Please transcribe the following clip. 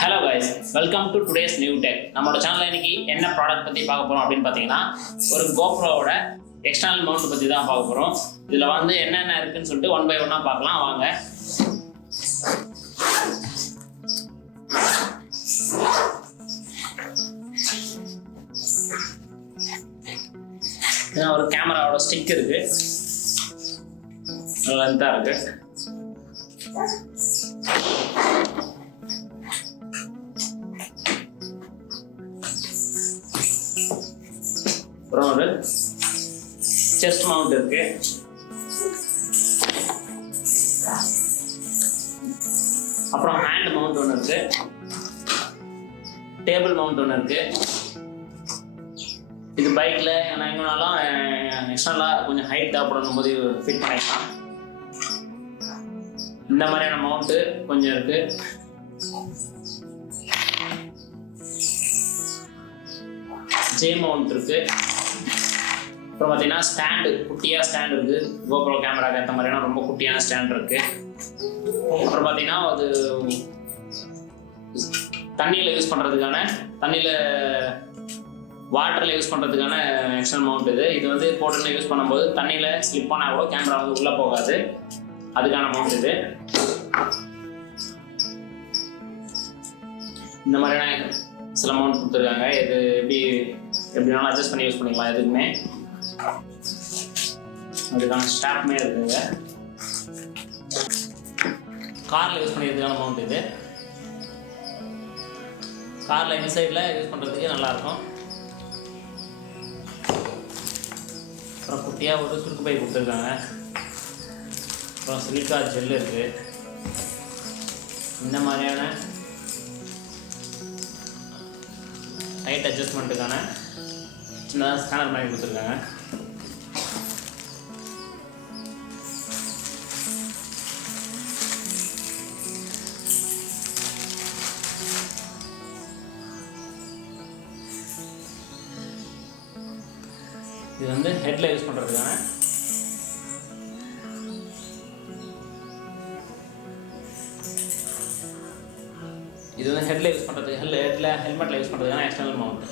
Hello guys, welcome to today's new tech. நம்மளோட சேனல்ல இன்னைக்கு என்ன ப்ராடக்ட் பத்தி பார்க்க போறோம் அப்படின்னு பாத்தீங்கன்னா, ஒரு GoProவோட எக்ஸ்டர்னல் மவுண்ட் பத்தி தான் பார்க்க போறோம். இதுல வந்து என்னென்ன இருக்குன்னு சொல்லிட்டு ஒன் பை ஒன்னா பார்க்கலாம் வாங்க. ஒரு கேமராவோட ஸ்டிக் இருக்கு, லென்த்தா இருக்கு. அப்புறம் ஒரு செஸ்ட் மவுண்ட் இருக்கு. அப்புறம் ஹேண்ட் மவுண்ட் ஒன்று இருக்கு, டேபிள் மவுண்ட் ஒன்று இருக்கு. இது பைக்கில் நான் எங்கனாலும் எக்ஸ்டர்னலாக கொஞ்சம் ஹைட் தேவைப்படணும் போது ஃபிட் பண்ணிக்கலாம். இந்த மாதிரியான மவுண்ட்டு கொஞ்சம் இருக்கு. ஜே மவுண்ட் இருக்கு. அப்புறம் பார்த்தீங்கன்னா ஸ்டாண்டு, குட்டியாக ஸ்டாண்ட் இருக்கு. GoPro கேமராக்கு ஏற்ற மாதிரியான ரொம்ப குட்டியான ஸ்டாண்ட் இருக்கு. அப்புறம் பார்த்தீங்கன்னா அது தண்ணியில் யூஸ் பண்ணுறதுக்கான, தண்ணியில் வாட்டரில் யூஸ் பண்ணுறதுக்கான எக்ஸ்டர்னல் மவுண்ட் இது. இது வந்து போட்டுன்னு யூஸ் பண்ணும்போது தண்ணியில் ஸ்லிப் ஆனால் கூட கேமரா வந்து உள்ளே போகாது, அதுக்கான மவுண்ட் இது. இந்த மாதிரியான சில மவுண்ட் கொடுத்துருக்காங்க. இது எப்படினாலும் அட்ஜஸ்ட் பண்ணி யூஸ் பண்ணிக்கலாம் எதுக்குமே. அதுக்கான ஸ்ட்ராப்மே இருக்குங்க. காரில் யூஸ் பண்ணிக்கிறதுக்கான மவுண்ட் இது. காரில் இன்சைடில் யூஸ் பண்ணுறதுக்கு நல்லாயிருக்கும். அப்புறம் குட்டியாக ஒரு சுருக்கு பை கொடுத்துருக்காங்க. அப்புறம் சிலிக்கா ஜெல் இருக்குது. இந்த மாதிரியான டைட் அட்ஜஸ்ட்மெண்ட்டுக்கான சின்னதாக ஸ்கேனர் பண்ணி கொடுத்துருக்காங்க. இது வந்து ஹெட்ல யூஸ் பண்ணுறதுக்கான ஹெட்மெட்டில் யூஸ் பண்ணுறதுக்கான எக்ஸ்டர்னல் மவுண்ட்.